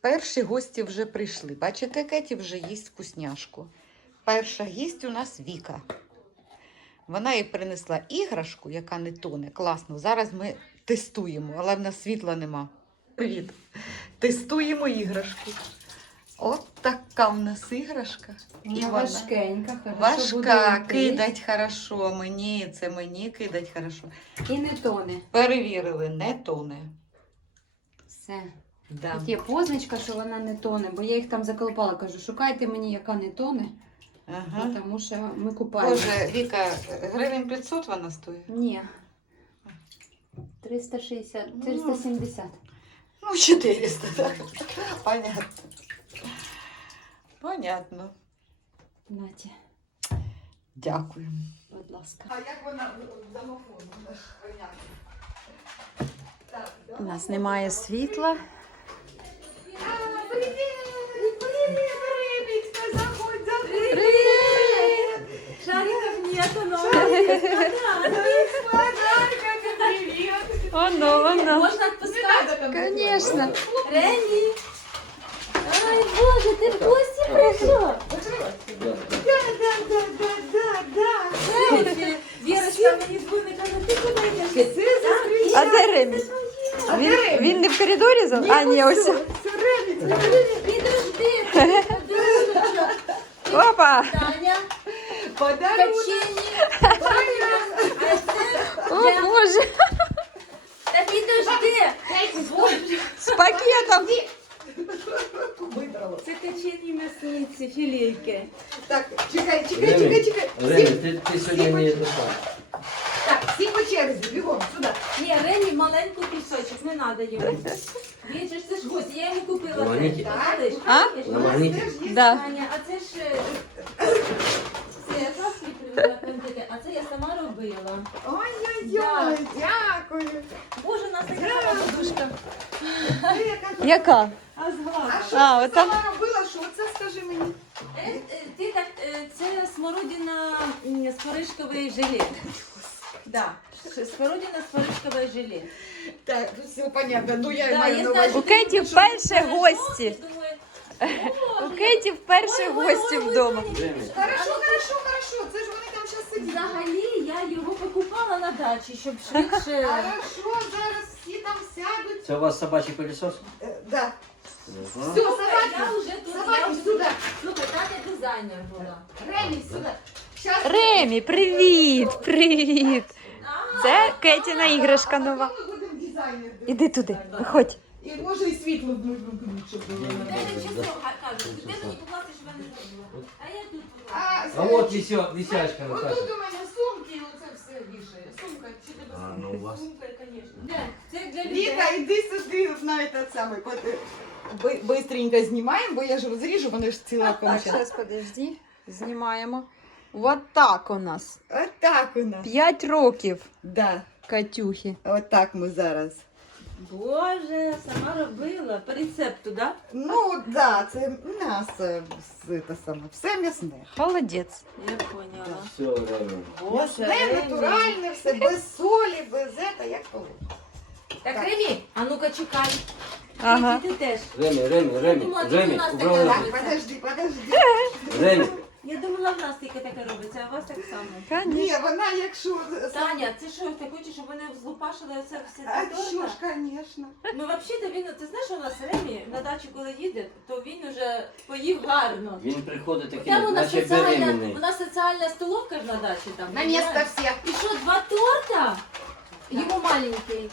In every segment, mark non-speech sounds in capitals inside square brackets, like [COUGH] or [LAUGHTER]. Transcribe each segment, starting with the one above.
Перші гості вже прийшли. Бачите, Кеті вже їсть вкусняшку. Перша гість у нас Віка. Вона їй принесла іграшку, яка не тоне. Класно. Зараз ми тестуємо, але в нас світла нема. Привіт. Тестуємо іграшку. От така в нас іграшка. І Вона важкенька, хорошо важка, йти. кидать хорошо. Мені це мені кидать хорошо. І не тоне. Перевірили, не тоне. Все. Да. Тут є позначка, що вона не тоне, бо я їх там заколупала. Кажу, шукайте мені, яка не тоне, Ага. тому що ми купаємо. Боже, Віка, гривень 500 вона стоїть? Ні. 360, 370. Ну, 400, так. Понятно. Понятно. Наті, Дякую. будь ласка. А як вона в домофон? У нас немає світла. Привіт! Привіт, Рибічка! Заходь, заходь! Привіт! Шариков нету, но... З подарками привіт! Оно, оно. Можно отпускать? Конечно. Ренни! Ай, боже, ты в гости пришел! Да, да, да, да, да, да. Селфи! Верочка мені дзвонить, каже, ти куди йдеш? Це зустріч. А де Ремі? Він, він не в коридорі? за- А, ні, ось. Підожди. Опа! Таня, Подарунок. печенье. А це... О, Боже! Та підожди! Боже, З пакетом! Вибрала. Це печенье м'ясниці, філейки. Так, чекай, чекай, чекай, чекай. Реми, Всі, ти, ти сьогодні не душа. так, всі по черзі, бігом, сюди. Ні, Рені маленький пісочок, не треба йому. Він же ж це ж гость, я йому купила. На? Так, ти ж А? магніті? теж є Да. Таня, а це ж... е, Це я завжди привезла пам'ятаєте, а це я сама робила. Ой-ой-ой, дякую. Боже, у нас така подушка. Ти яка Яка? А з. А що А, ти сама робила? Що це скажи мені? Е, е, Ти так, е, це смородина м, з паришкової желе. Да, смородина з паришкової желе. Так, все понятно. Ну я Да, маю я на знаю, увазі. що У ти Кеті любиш, вперше що ти гості. думаю, У Боже, Кеті вперше ой, ой, гості ой, ой, вдома. Таня, Время. Хорошо, хорошо, хорошо. Це ж вони там зараз сидять. Взагалі я його покупала на дачі, щоб швидше. Хорошо, зараз всі там сядуть. Це у вас собачий пилісос? Е, Да. Ага. Все, Слухай, я собаки, вже тут, я собаки вже сюди. Слухай, Таня дизайнер була. Ремі, сюди. Щас. Ремі, привіт! Привіт! Це Кетіна іграшка нова. Іди туди, виходь. І може і світло вимкнуть, щоб було. Де ти часом кажу, мені покласти, щоб я не забула. А я тут. А, А от висё, висячка, Отут у мене сумки, і оце все вішає. Сумка, чи тебе А, ну. Сумка, звісно. Віка, іди сюди, знай те саме. Би- Бистренько знімаємо, бо я ж розріжу, вони ж ціла конча. зараз подожди. Знімаємо. Вот так у нас. Отак у нас. П'ять років Да, Катюхи. отак ми зараз. Боже, сама робила. По рецепту, да? Ну, да, це м'ясо, з- те саме, все м'ясне. Холодець. Я поняла. Все, Реми. М'ясне, натуральне, все без солі, без ета, як положено. Так, Ремі, а ну-ка чекай. Ага. Ти, ти теж. Реми, Реми, Реми, думала, ти у Реми, нас убрала така руки. Так, подожди, подожди. Реми, Я думала, в нас тільки таке робиться, а у вас так само. Конечно. Ні, вона якщо... Таня, це що, ти хочеш, щоб вони злупашили оце все А це що торта? ж, звісно. Ну, взагалі, він, ти знаєш, у нас Ремі на дачу, коли їде, то він уже поїв гарно. він приходить такий, Там у нас наче соціальна, у беременний. нас соціальна столовка ж на дачі там. На місто знаєш? всіх. І що, два торта? Йому маленький.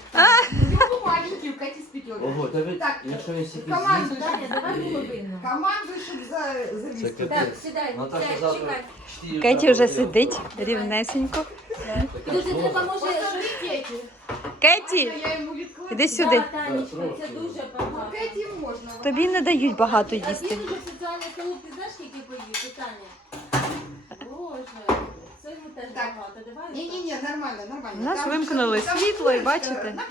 Йому маленький, в Каті з п'ятерки. Ого, та ви, Так, якщо він собі команду Таня, давай половину. Команду, щоб за, Це завісти. капець. Так, сідай, Наташа сядь, завтра чекай. чотири Кеті вже сидить рівнесенько. Дуже треба, може, щось... Кеті. Кеті, Я йому відкладу. іди сюди. Да, Танечка, це дуже багато. Кеті можна. Тобі не дають багато А їсти. він уже в соціальній столовці, знаєш, скільки поїв, Таня? Боже, це йому теж Так. багато. Давай. Ні-ні-ні, нормально, нормально. У нас Там вимкнули що- там світло, і бачите? На-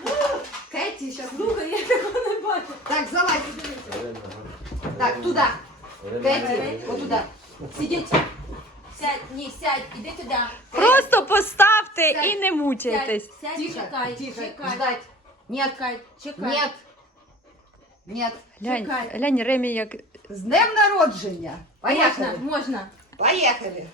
Кеті, зараз. Слухай, я такого не бачу. Так, залазь, дивися. Так, туди. Кеті, отуди. Сидіть. Сядь, ні, сядь, іди туди. Просто поставте і не Сядь, мучайтесь. сядь, Тихо, чекай, тихо, чекай. ждать. Нет, Чекай, чекай. нет. Ні. Глянь, Чекай. глянь, Ремі як. З днем народження. Можна, можна. Поїхали.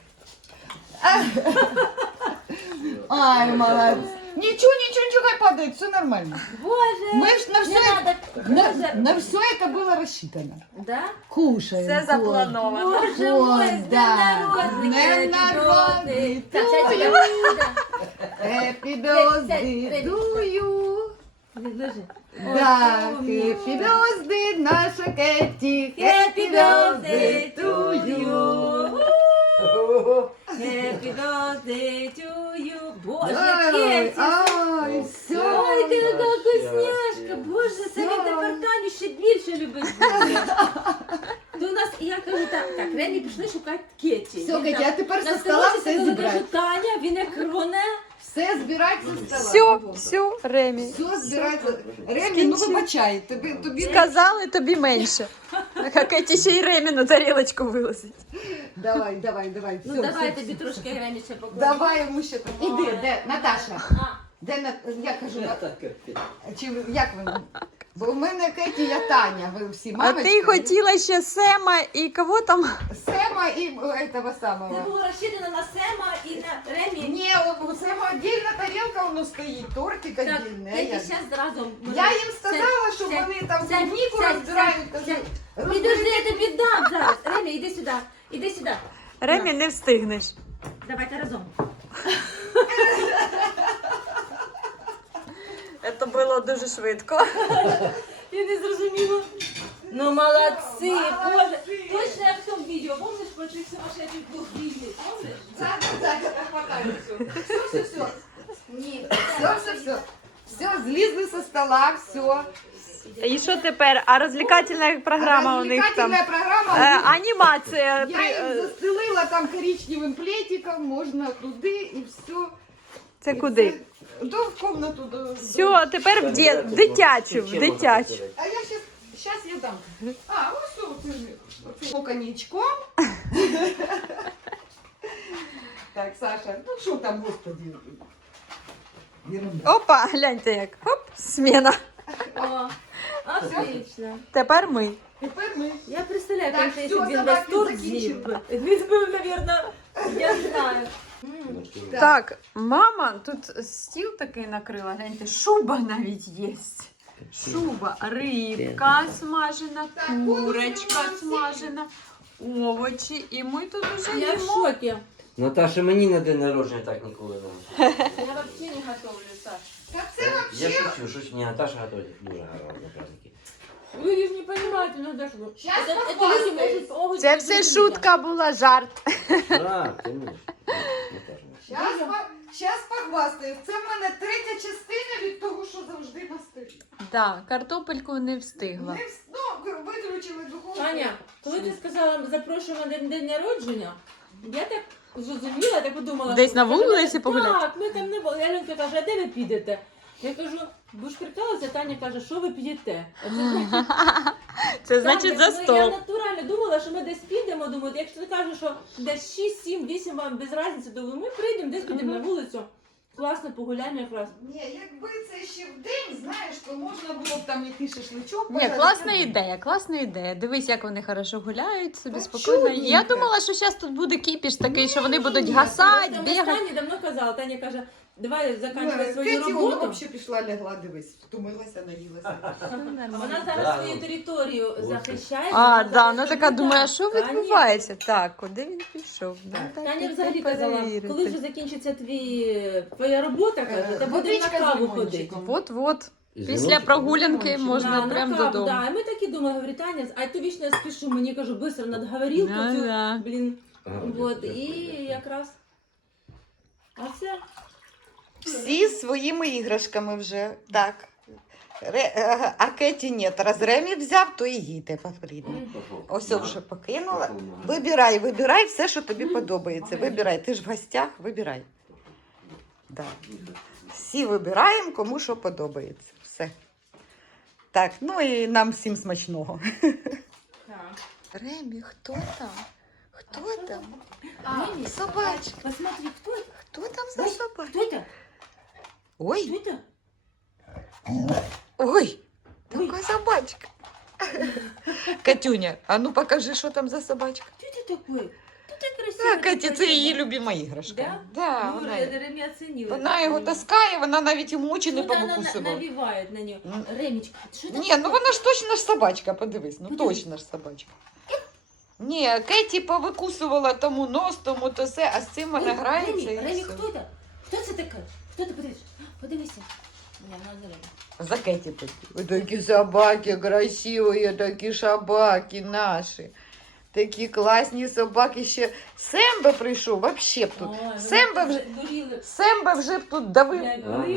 [LAUGHS] А. Ай, молодець. Нічого, нічого, нічого, хай падає, все нормально. Боже, Мы ж на не все, надо. на, Боже, на все это было рассчитано. да? Кушаем. Все заплановано. Боже Ой, мой, з да. днем народника, Днем happy народний, birthday. Так, сядь сюди. Happy birthday birthday to you. Лежи. Да, Ой, happy birthday, наша Кэти. Happy birthday to you. Happy birthday to you. Боже, Ай, Кеті. ай, все. Ой, ти яка вкусняшка. Боже, це він тепер Таню ще більше любить буде. То у нас, я кажу, так, так, Рені пішли шукати Кеті. Все, Він там тепер на со стола столі все коли кажу. Таня, він як рвоне. Все збирати со стола. Все, все, Ремі. Все збирати. Ремі, ну вибачай, тобі, тобі Сказали тобі менше. [LAUGHS] Нехай эти ще й Ремі на тарілочку вилазить. Давай, давай, давай. Ну все, давай все, тобі все. трошки Рені ще. Давай йому ще там. Іди, де, Наташа. А, Де на я кажу, Я на- так чи ви- як ви? Бо в мене Кеті, я Таня. Ви всі А мамочки. ти хотіла ще Сема і кого там? Сема і е, этого Це самого. було розчитано на Сема і на Ремі. Ні, у Сема отдельна тарілка воно стоїть, тортик Так, отдельний. я- зараз разом. Я їм сказала, що сядь, вони там сядь, клубніку сядь, розбирають. сядь, кажу. Підожди, я тобі дам зараз. Ремі, іди сюди. Іди сюди. Ремі не встигнеш. Давайте разом. [LAUGHS] [LAUGHS] Це було дуже швидко. [LAUGHS] Я не зрозуміла. Ну молодці, боже. Точно як в тому відео, помниш про цих сумасшедших двох біглів, помниш? Так, так, так, хватає все. Все, все, все. Ні. Все, все, все. Все, злізли со стола, все. І що тепер? А розвлекательна програма у них там. Развлекательная програма. Е, анімація. при- Я їм е, застелила там коричневим плетиком, можна туди і все. Це куди? До в комнату. До, Все, тепер в, ді... в дитячу, в дитячу. А я сейчас, сейчас я дам. А, ось оце Коньячком. [LAUGHS] Так, Саша, ну що там, господи? Ерунда. Опа, гляньте як. Оп, сміна. О, отлично. Тепер ми. Тепер ми. Я представляю, Так, як всё, б він собаки весь тур з'їв. би. Він був, мабуть, я знаю. Так. Мама тут стіл такий накрила. Гляньте, шуба навіть є. Шуба, рибка смажена, курочка смажена, овочі. І ми тут уже Я в їмо. шокі. Наташа, мені на день народження так ніколи не готує. Я взагалі не готовлю, Саш. Це Я шучу, шучу. Ні, Наташа готує дуже гарно на. Люди ж не розуміють иногда, що Щас це, це люди похвастаюсь. можуть, можуть Це все шутка була, жарт. Так, конечно. Щас, по- щас похвастаюсь. Це в мене третя частина від того, що завжди на столі. Да, картопельку не встигла. Не вс- ну, виключили духовку. Таня, коли ти сказала запрошую на день, день народження, я так зрозуміла, так подумала. Десь що- на вулиці погуляти? Так, ми там не були. Я Ленка каже, а де ви підете? Я кажу, ви ж прикалися, Таня каже, що ви п'єте? А це значить, [LAUGHS] Це значить за Так, ну, Я стол. натурально думала, що ми десь підемо, думаю, якщо ти кажеш, що десь 6, 7, 8 вам без різниці, то ми прийдемо, десь підемо на вулицю. Класно погуляємо якраз. Ні, якби це ще в день, знаєш, то можна було б там якийсь шашличок. Ні, пожарити. класна ідея, класна ідея. Дивись, як вони хорошо гуляють, собі спокійно. Я чудненько. думала, що зараз тут буде кіпіш такий, що вони будуть ні, гасати, Там бігати. Таня давно казала, Таня каже, давай заканчивай Ну, свою Кеті роботу. взагалі пішла лягла, дивись, втомилася, наїлася. [LAUGHS] Вона зараз Да, свою ну. територію Ось. захищає. А, вона да, вона така думає, а так. що відбувається? Так, куди він пішов? Ну, так, Таня і взагалі казала, перевірити. коли вже закінчиться твій, твоя робота, каже, Е, та будемо на каву ходити. От-от. Після прогулянки можна Да, прям каву, додому. Да. І ми такі думали, говорю, Таня, а то вічно я спішу, мені кажу, быстро над говорілку Ну, цю, да. блін, А, вот, я- і якраз. А все. Всі своїми іграшками вже. Так. Ре, е, а Кеті ні, раз Ремі взяв, то і їй те потрібно. Ось вже покинула. Вибирай, вибирай все, що тобі подобається. Вибирай. Ти ж в гостях, вибирай. Да. Всі вибираємо, кому що подобається. Все. Так, ну і нам всім смачного. Так. Ремі, хто там? Хто там? Собачка. посмотри, кто? Хто там за Ой, собачка? Кто это? Кто Ой, это? ой, Ой. така собачка. Катюня, а ну покажи, що там за собачка. Що ти такий? Ти так А, красиво. Катя, це її любима іграшка. Да? Да, Ну, вона, Ремі оцінила. вона його таскає, вона навіть йому очі не Ну, вона на- повикусувала. навіває на нього. М. Ремічка, що ти? Ні, ну вона ж точно ж собачка, подивись, ну Подивись. точно ж собачка. Ні, Кеті повикусувала тому нос, тому то все, а з цим вона Ремі, грається Ремі, і Ремі, все. хто це? Хто це таке? Хто ти подивись? Подивися. Ні, вона за Ремі. За Кеті такі. Ой, такі собаки красиві, такі собаки наші. Такі класні собаки ще. Сембе прийшов, вообще б тут. Ой, Сембе вони вже, дуріли. Сембе вже б тут давив.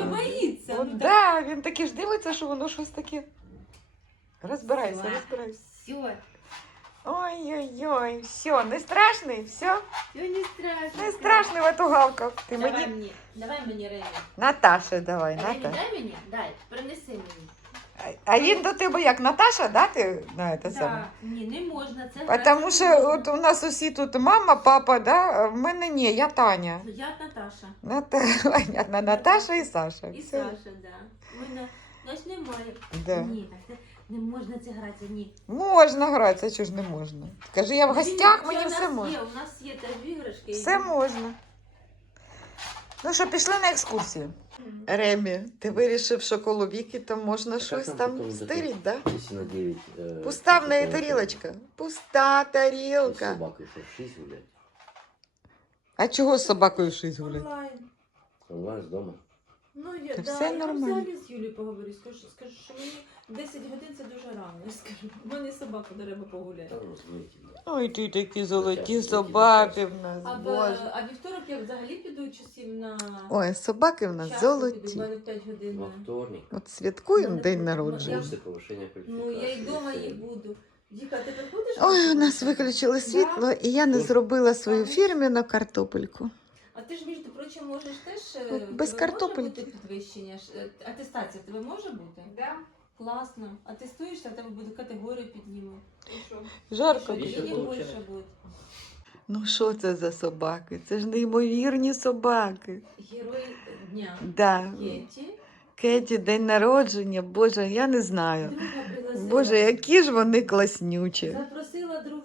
Боїться. От, ну, так. да, він таки ж дивиться, що воно щось таке. Розбирайся, розбирайся. Все, Ой-ой-ой, все, не страшний, все, все не страшно. не страшний в эту гавкав. Ти Давай мені. мені, давай мені Ремі. Наташа, давай, Ремі, Наташа. дай мені, дай, принеси мені. А- А він до тебе як Наташа, да? Ти на це саме? Ні, не можна, це Потому грати що не можна. от у нас усі тут мама, папа, да? а в мене ні, я Таня. Я Наташа. Ната... [LAUGHS] Понятно, Наташа і Саша. І Все. Саша, да. Мене нас немає. Да. Ні, так не можна це грати, ні. Можна гратися, чого ж не можна? Скажи, я в гостях, мені все можна. У нас є теж іграшки. Все можна. Ну що, пішли на екскурсію. Ремі, ти вирішив, що коло віки там можна щось там стеріть, да? 10 на 9. э, Пуста в неї тарілочка. Пуста тарілка. Собака еще 6 гулять. А чого з собакою шість гулять? Онлайн. Онлайн з дома. Ну, я, Та да, все я нормально. взагалі з Юлією поговорю. Скажу, скажу, що мені 10 годин це дуже рано. Я скажу, в мене собака треба погуляти. Ой, ти такі золоті собаки в нас, А, в, боже. а вівторок я взагалі піду часів на Ой, собаки в нас час, золоті. мене 5 годин. Во вторник. От святкуємо день тут- народження. Повышения Ну, я й вдома їх буду. Діка, ти приходиш? Ой, у нас виключили світло, і я не зробила свою фірміну картопельку. А ти ж, між прочим, можеш теж е, без тебе картопельки. може бути підвищення? ж, е, Атестація в тебе може бути? Да? Класно. Атестуєшся, в тебе буде категорію піднімуть. Жарко. Більше її більше буде. Ну що це за собаки? Це ж неймовірні собаки. Герой дня. Да. Кеті. Кеті, день народження, боже, я не знаю. Друга пригласила. Боже, які ж вони класнючі. Запросила друга.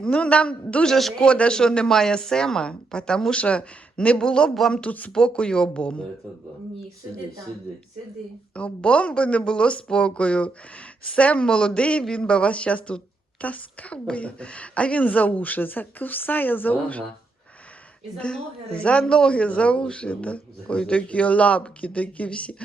Ну, нам дуже шкода, що немає Сема, тому що не було б вам тут спокою обом. да. Ні, сиди Сиди, там. сиди. Сиди. Обом би не було спокою. Сем молодий, він би вас зараз тут таскав би. [LAUGHS] А він за уші, закусає за уші. Ага. І за ноги. За ноги, Да, за за уші, да. Ой, такі лапки, такі всі.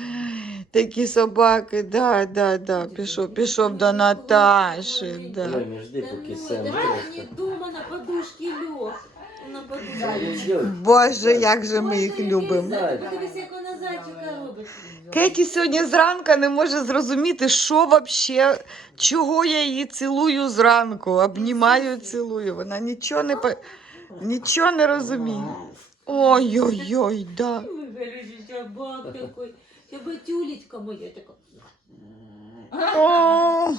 Такі собаки, да, да, да. Пішов, пішов до Наташі. Да. Ремі, жди, поки ну, Сэм да дома на подушці льох. На Ну, подушці. Боже, як же ми їх любимо. зай- як вона зайчика робить. Кеті сьогодні зранку не може зрозуміти, що вообще, чого я її цілую зранку, обнімаю, цілую. Вона нічого не по... нічого не розуміє. Ой-ой-ой, да. Ой, такой. Моя така. О!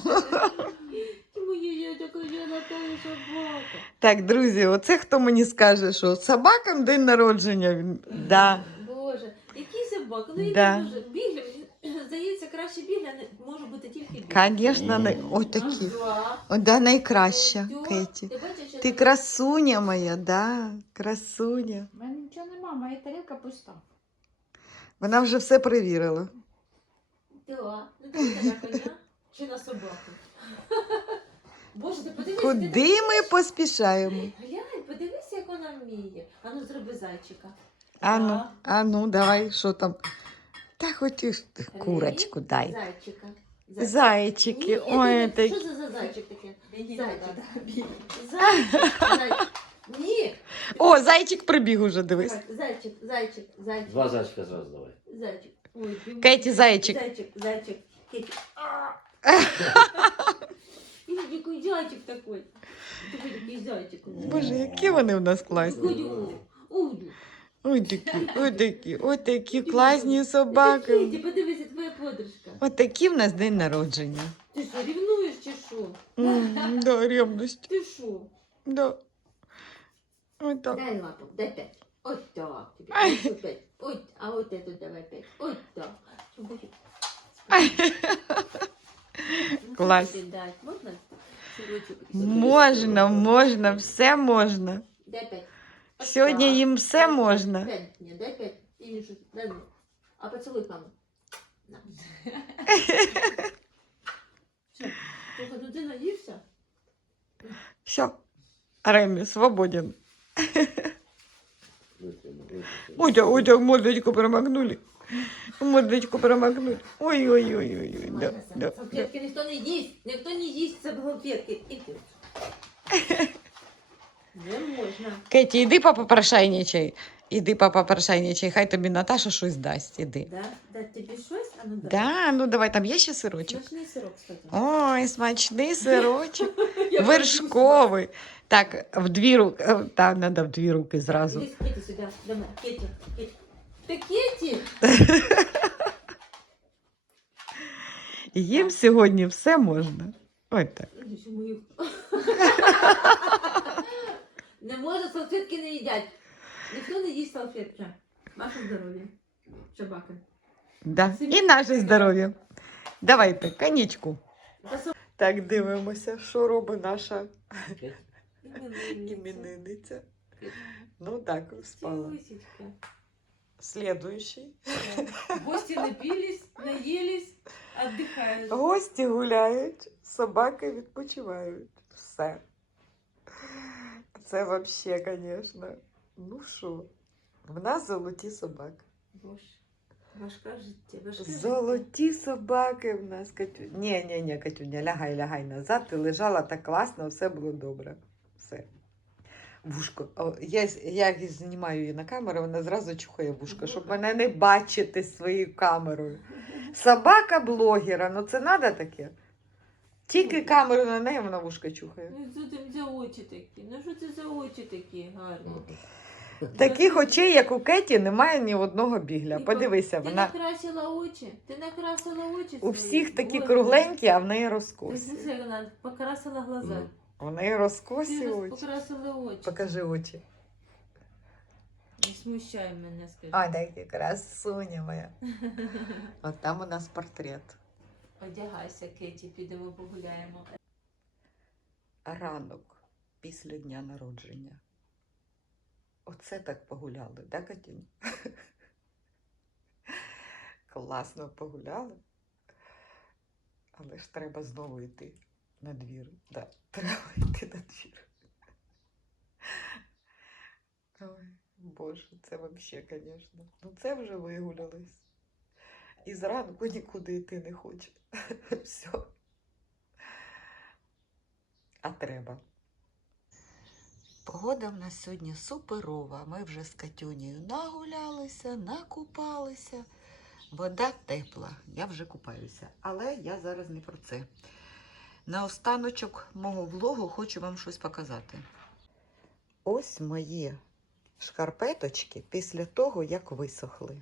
Моя, така, Наталя собака. Так, друзі, оце хто мені скаже, що собакам день народження. Да. Боже, який собака? Ну, Да. який може. Бігля, здається, краще бігля не може бути тільки бігля. Звісно, не... ой такі. Да, найкраща, Кеті. Ти красуня моя, да, красуня. У мене нічого нема, моя тарілка пуста. Вона вже все перевірила. Да. Ну, ти на коня чи на собаку? [LAUGHS] Боже, ти подивись. Куди ми поспішаємо? Глянь, подивися, як вона вміє. Ану, зроби зайчика. Ану, ану, давай, що там? Та хотів курочку дай. Зайчика. Зайчики, Ні, ой, ти- такі. Що це за зайчик таке? Зайчик. Зайчик. Зайчик. Ні. О, зайчик прибіг уже, дивись. Зайчик, зайчик, зайчик. Два зайчика сразу давай. Зайчик. Ой, Кеті, зайчик. Зайчик, зайчик. Кеті. А! [LAUGHS] Який зайчик такой. Такий зайчик. Боже, які вони в нас класні. Уйду. Ой такі, ой такі, ой такі класні собаки. подивися, твоя подружка. Ось такі в нас день народження. Ти що, рівнуєш чи що? М, Да, ревність. Ти що? Да. Ой так. Дай лапу, дай пять. Вот так тебе. Ай. Тут пять. Вот, а вот эту давай пять. Вот так. Чтобы- [LAUGHS] Клас. Можна? Сирочок. Можна, можна, все можна. Дай п'ять. Сьогодні їм все можна. П'ять. Ні, дай п'ять. І не щось. Дай мені. А поцілуй маму. На. Все. Слухай, ну ти наївся? Все. Ремі, свободен. Ой, ой, ой, мордочку промагнули. Мордочку промагнули. Ой-ой-ой. Да, да, да. Салфетки ніхто не їсть. Ніхто не їсть це салфетки. І ти. Не можна. Кеті, іди попрошайничай. Іди попрошайничай, хай тобі Наташа щось дасть. Іди. Да? Дать тобі щось? А ну дай. Да, ну давай, там є ще сирочок. Смачний сирок, кстати. Ой, смачний сирочок. [LAUGHS] Вершковий. Так, в дві руки. Так, треба в дві руки зразу. Іди, Кеті сюди, до мене. Кеті, Кеті. Ти Кеті? Їм сьогодні все можна. Ой так. [LAUGHS] Іди, що мою. Не може, салфетки не їдять. Ніхто не їсть салфетки. Ваше здоров'я. Собака. Да. І наше здоров'я. Давайте, конічку. Та со- Так, дивимося, що робить наша Іменинниця. іменинниця. Ну так, спала. Цілусечка. Слідуючий. Гості напились, наїлись, віддихають. Гості гуляють, собаки відпочивають. Все. Це взагалі, звісно. Ну що, в нас золоті собаки. Важка життя, життя. Золоті собаки в нас, Катю. Ні, ні, ні, Катюня, лягай, лягай назад. Ти лежала так класно, все було добре. Все. Вушко. О, я, я як знімаю її на камеру, вона зразу чухає вушко, щоб мене не бачити своєю камерою. Собака блогера, ну це треба таке. Тільки камеру на неї, вона вушко чухає. Ну що там за очі такі? Ну що це за очі такі гарні? Таких очей, як у Кеті, немає ні одного бігля. Ти Подивися, Ти вона накрасила очі? Ти накрасила очі у свої? всіх такі Боже. кругленькі, а в неї Ти розкоси. знаєш, вона покрасила глаза. У неї Ти розкосі роз- очі. покрасила очі. Покажи очі. Не смущай мене, скажи. Ой, такі красуня моя. От там у нас портрет. Одягайся, Кеті, підемо погуляємо. Ранок після дня народження. Оце так погуляли, да, Катюнь? [LAUGHS] Класно погуляли. Але ж треба знову йти на двір. Да, [LAUGHS] треба йти на двір. Ой, Боже, це взагалі, звісно. Ну це вже вигулялись. І зранку нікуди йти не хоче. [LAUGHS] Все. А треба. Погода в нас сьогодні суперова. Ми вже з Катюнею нагулялися, накупалися. Вода тепла. Я вже купаюся. Але я зараз не про це. На останочок мого влогу хочу вам щось показати. Ось мої шкарпеточки після того, як висохли.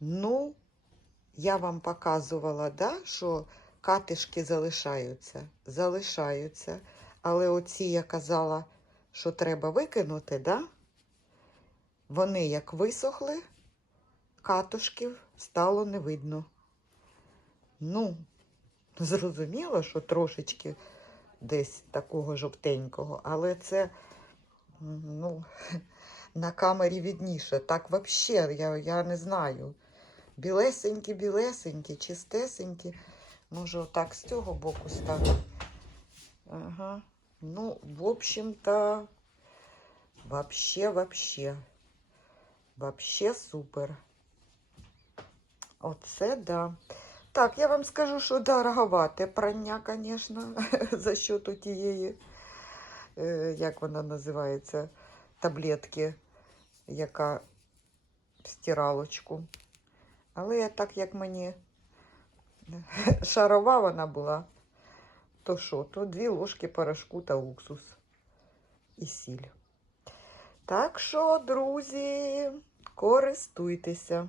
Ну, я вам показувала, да, що катишки залишаються. Залишаються. Але оці я казала, що треба викинути, да? вони як висохли, катушків стало не видно. Ну, зрозуміло, що трошечки десь такого жовтенького, але це ну, [LAUGHS] на камері відніше. Так взагалі, я, я не знаю. Білесенькі, білесенькі, чистесенькі. Може, отак з цього боку стати. Ага. Ну, в общем-то, вообще, вообще. Вообще супер. Оце да. Так, я вам скажу, що дороговате прання, звісно, [LAUGHS] за счету тієї, е, як вона називається, таблетки, яка в стиралочку. Але я так, як мені [LAUGHS] шарова вона була, то що? То дві ложки порошку та уксус і сіль. Так що, друзі, користуйтеся.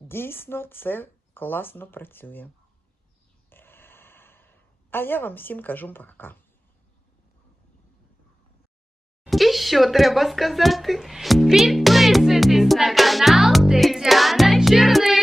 Дійсно, це класно працює. А я вам всім кажу пока. І що треба сказати? Підписуйтесь на канал Тетяни Cheerleading!